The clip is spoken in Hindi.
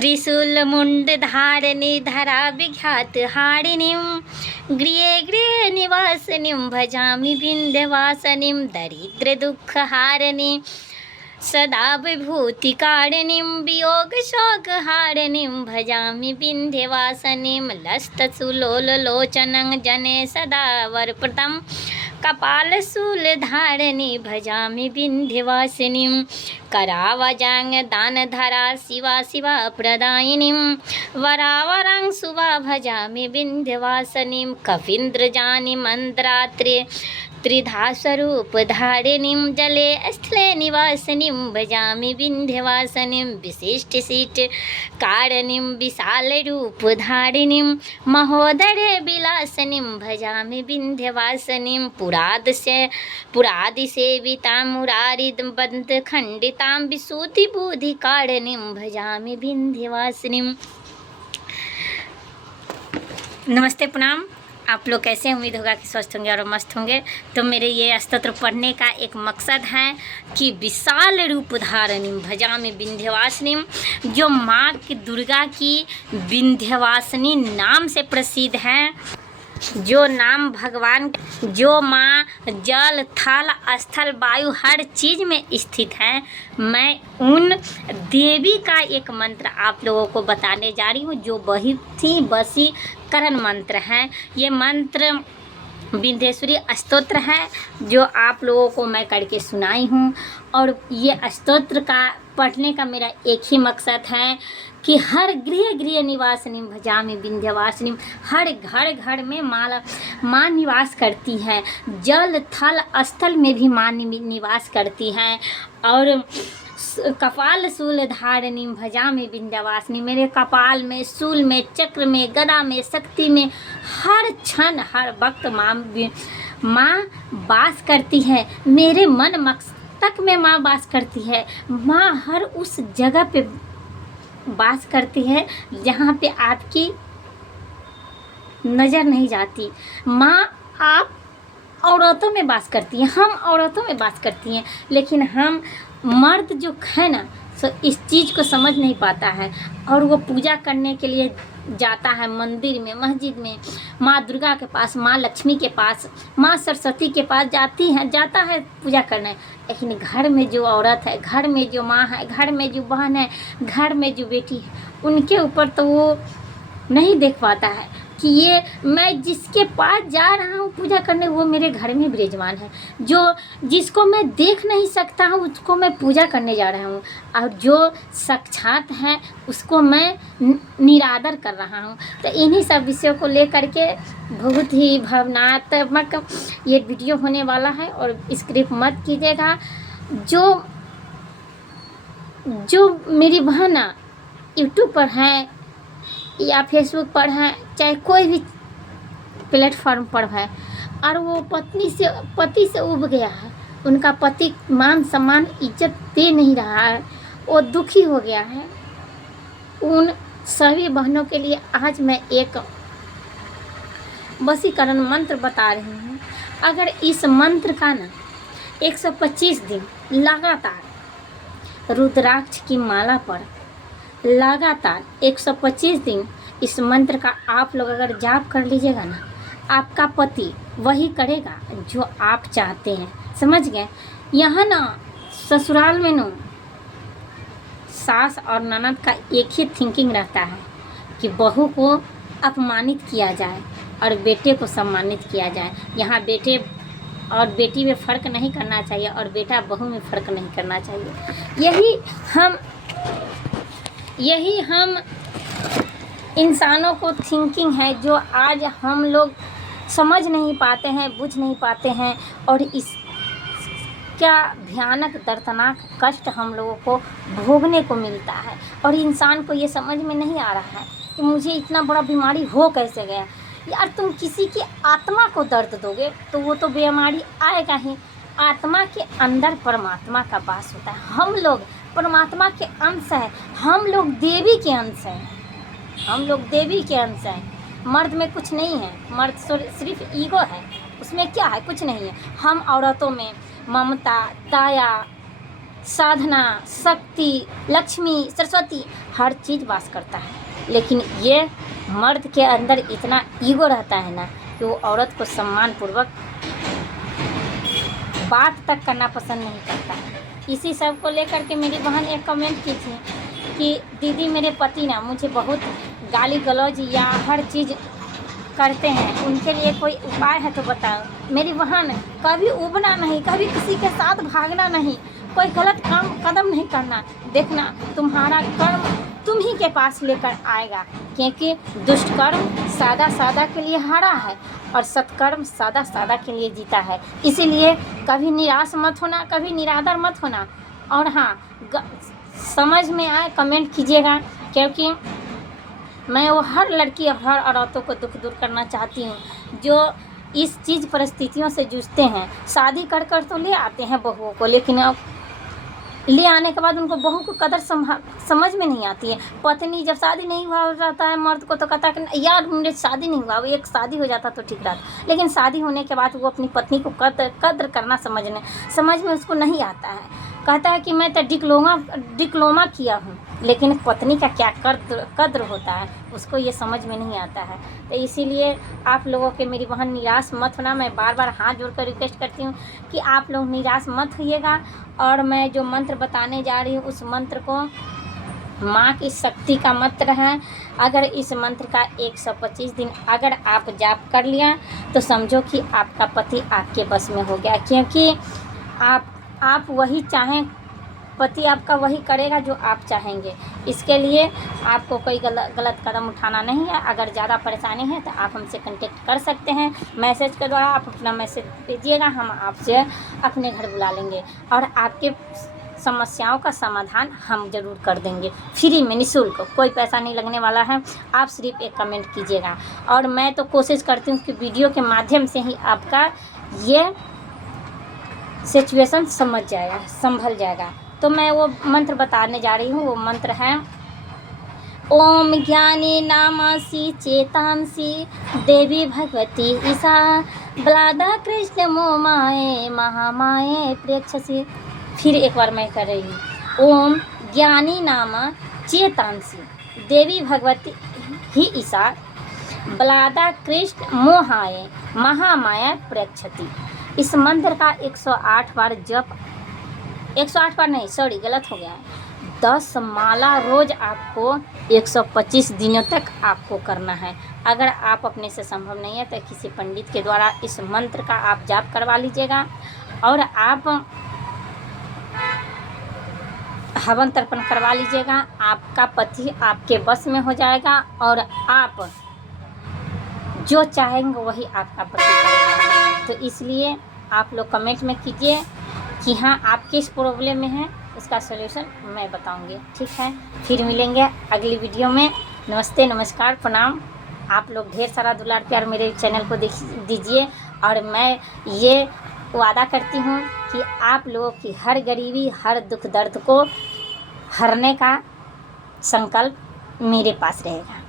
त्रिशूलमुण्डधारिणी धराभिघातहारिणीं गृहे गृहे निवासिनीं भजामि विन्ध्यवासिनीं दरिद्रदुःखहारिणीं सदा विभूतिकारिणीं वियोगशोकहारिणीं भजामि विन्ध्यवासिनीं लस्तसुलोललोचनं जने सदा वरप्रदं कपालशूलधारिणी भजामि विन्ध्यवासिनीं करावजाङ्गदानधरा शिवा शिवा प्रदायिनीं वरावरं शुभा भजामि विन्ध्यवासिनीं कवीन्द्रजानि मन्द्रात्रे त्रिधास्वरूपधारिणीं जले स्थले निवासिनीं भजामि विन्ध्यवासिनीं विशिष्टशीटकारिणीं विशालरूपधारिणीं महोदरे विलासिनीं भजामि विन्ध्यवासिनीं पुरादिसेवितां मुरारिबन्धखण्डितां विशुद्धिबुद्धिकारिणीं भजामि विन्ध्यवासिनीं। नमस्ते, प्रणाम। आप लोग कैसे हैं? उम्मीद होगा कि स्वस्थ होंगे और मस्त होंगे। तो मेरे ये स्तोत्र पढ़ने का एक मकसद है कि विशाल रूप धारिणी भजामि विन्ध्यवासिनी, जो माँ की दुर्गा की विन्ध्यवासिनी नाम से प्रसिद्ध है, जो नाम भगवान, जो माँ जल थल स्थल वायु हर चीज़ में स्थित है, मैं उन देवी का एक मंत्र आप लोगों को बताने जा रही हूँ, जो बहुत ही वशीकरण मंत्र है। ये मंत्र विंध्येश्वरी स्तोत्र है, जो आप लोगों को मैं करके सुनाई हूँ। और ये स्तोत्र का पढ़ने का मेरा एक ही मकसद है कि हर गृह गृह निवासिनी भजामि विन्ध्यवासिनी, हर घर घर में माँ निवास करती है, जल थल स्थल में भी माँ निवास करती हैं। और कपाल शूल धारिणी भजामि विन्ध्यवासिनी, मेरे कपाल में, शूल में, चक्र में, गदा में, शक्ति में हर क्षण हर वक्त माँ वास करती है। मेरे मन मस्तक में माँ वास करती है। माँ हर उस जगह पे वास करती है जहाँ पे आपकी नज़र नहीं जाती। माँ आप औरतों में वास करती हैं, हम औरतों में वास करती हैं, लेकिन हम मर्द जो है ना, सो इस चीज़ को समझ नहीं पाता है और वो पूजा करने के लिए जाता है मंदिर में, मस्जिद में, माँ दुर्गा के पास, माँ लक्ष्मी के पास, माँ सरस्वती के पास जाता है पूजा करने। लेकिन घर में जो औरत है, घर में जो माँ है, घर में जो बहन है, घर में जो बेटी है, उनके ऊपर तो वो नहीं देख पाता है कि ये मैं जिसके पास जा रहा हूँ पूजा करने, वो मेरे घर में विराजमान है। जिसको मैं देख नहीं सकता हूँ, उसको मैं पूजा करने जा रहा हूँ, और जो साक्षात है उसको मैं निरादर कर रहा हूँ। तो इन्हीं सब विषयों को लेकर के बहुत ही भावनात्मक ये वीडियो होने वाला है, और स्क्रिप्ट मत कीजिएगा। जो मेरी बहन यूट्यूब पर है या फेसबुक पर है, चाहे कोई भी प्लेटफॉर्म पर है, और वो पति से उब गया है, उनका पति मान सम्मान इज्जत दे नहीं रहा है, वो दुखी हो गया है, उन सभी बहनों के लिए आज मैं एक वशीकरण मंत्र बता रही हूँ। अगर इस मंत्र का 125 दिन लगातार रुद्राक्ष की माला पर लगातार 125 दिन इस मंत्र का आप लोग अगर जाप कर लीजिएगा ना, आपका पति वही करेगा जो आप चाहते हैं। समझ गए? यहाँ ससुराल में सास और ननद का एक ही थिंकिंग रहता है कि बहू को अपमानित किया जाए और बेटे को सम्मानित किया जाए। यहाँ बेटे और बेटी में फ़र्क नहीं करना चाहिए, और बेटा बहू में फ़र्क नहीं करना चाहिए। यही हम इंसानों को थिंकिंग है, जो आज हम लोग समझ नहीं पाते हैं, बुझ नहीं पाते हैं, और इसका भयानक दर्दनाक कष्ट हम लोगों को भोगने को मिलता है। और इंसान को ये समझ में नहीं आ रहा है कि मुझे इतना बड़ा बीमारी हो कैसे गया। यार, तुम किसी की आत्मा को दर्द दोगे तो वो तो बीमारी आएगा ही। आत्मा के अंदर परमात्मा का वास होता है। हम लोग परमात्मा के अंश हैं, हम लोग देवी के अंश हैं, हम लोग देवी के अंश हैं। मर्द में कुछ नहीं है, मर्द सिर्फ ईगो है, उसमें क्या है? कुछ नहीं है। हम औरतों में ममता, दया, साधना, शक्ति, लक्ष्मी, सरस्वती हर चीज़ वास करता है। लेकिन ये मर्द के अंदर इतना ईगो रहता है ना कि वो औरत को सम्मानपूर्वक बात तक करना पसंद नहीं करता है। इसी सब को लेकर के मेरी बहन एक कमेंट की थी कि दीदी मेरे पति ना मुझे बहुत गाली गलौज या हर चीज़ करते हैं, उनके लिए कोई उपाय है तो बताओ। मेरी बहन, कभी उबना नहीं, कभी किसी के साथ भागना नहीं, कोई गलत कदम नहीं करना। देखना तुम्हारा कर्म तुम ही के पास लेकर आएगा, क्योंकि दुष्कर्म सादा सादा के लिए हारा है और सत्कर्म सादा सादा के लिए जीता है। इसीलिए कभी निराश मत होना, कभी निरादर मत होना। और हाँ, समझ में आए कमेंट कीजिएगा, क्योंकि मैं वो हर लड़की और हर औरतों को दुख दूर करना चाहती हूँ जो इस चीज़ परिस्थितियों से जूझते हैं। शादी कर कर तो ले आते हैं बहुओं को, लेकिन अब ले आने के बाद उनको बहू को कदर समझ में नहीं आती है। पत्नी जब शादी नहीं हुआ जाता है मर्द को तो कहता है कि यार मेरे शादी नहीं हुआ, वो एक शादी हो जाता तो ठीक रहता। लेकिन शादी होने के बाद वो अपनी पत्नी को कद्र करना समझ में उसको नहीं आता है। कहता है कि मैं तो डिप्लोमा किया हूँ, लेकिन पत्नी का क्या कद्र होता है उसको ये समझ में नहीं आता है। तो इसीलिए आप लोगों के, मेरी बहन, निराश मत होना। मैं बार बार हाथ जोड़कर रिक्वेस्ट करती हूँ कि आप लोग निराश मत होइएगा। और मैं जो मंत्र बताने जा रही हूँ उस मंत्र को माँ की शक्ति का मंत्र है। अगर इस मंत्र का 125 दिन अगर आप जाप कर लिया तो समझो कि आपका पति आपके बस में हो गया, क्योंकि आप वही चाहें, पति आपका वही करेगा जो आप चाहेंगे। इसके लिए आपको कोई गलत कदम उठाना नहीं है। अगर ज़्यादा परेशानी है तो आप हमसे कांटेक्ट कर सकते हैं। मैसेज के द्वारा आप अपना मैसेज भेजिएगा, हम आपसे अपने घर बुला लेंगे और आपके समस्याओं का समाधान हम ज़रूर कर देंगे, फ्री में, निःशुल्क, कोई पैसा नहीं लगने वाला है। आप सिर्फ एक कमेंट कीजिएगा और मैं तो कोशिश करती हूँ कि वीडियो के माध्यम से ही आपका ये सिचुएशन संभल जाएगा। तो मैं वो मंत्र बताने जा रही हूँ। वो मंत्र है ओम ज्ञानी नामासी चेतांसी देवी भगवती ईसा ब्लादा कृष्ण मोमाए महामाए प्रेक्षसी। फिर एक बार मैं कर रही हूँ। ओम ज्ञानी नामा चेतांसी देवी भगवती ही ईसा ब्लादा कृष्ण मोहाए महामाया प्रेक्षती। इस मंत्र का 108 बार जप, 108 बार नहीं, सॉरी गलत हो गया है, 10 माला रोज़ आपको 125 दिनों तक आपको करना है। अगर आप अपने से संभव नहीं है तो किसी पंडित के द्वारा इस मंत्र का आप जाप करवा लीजिएगा और आप हवन तर्पण करवा लीजिएगा। आपका पति आपके बस में हो जाएगा और आप जो चाहेंगे वही आपका पति करेगा। तो इसलिए आप लोग कमेंट में कीजिए कि हाँ आप किस प्रॉब्लम में हैं, उसका सलूशन मैं बताऊंगी। ठीक है, फिर मिलेंगे अगली वीडियो में। नमस्ते, नमस्कार, प्रणाम। आप लोग ढेर सारा दुलार प्यार मेरे चैनल को दीजिए और मैं ये वादा करती हूँ कि आप लोगों की हर गरीबी, हर दुख दर्द को हरने का संकल्प मेरे पास रहेगा।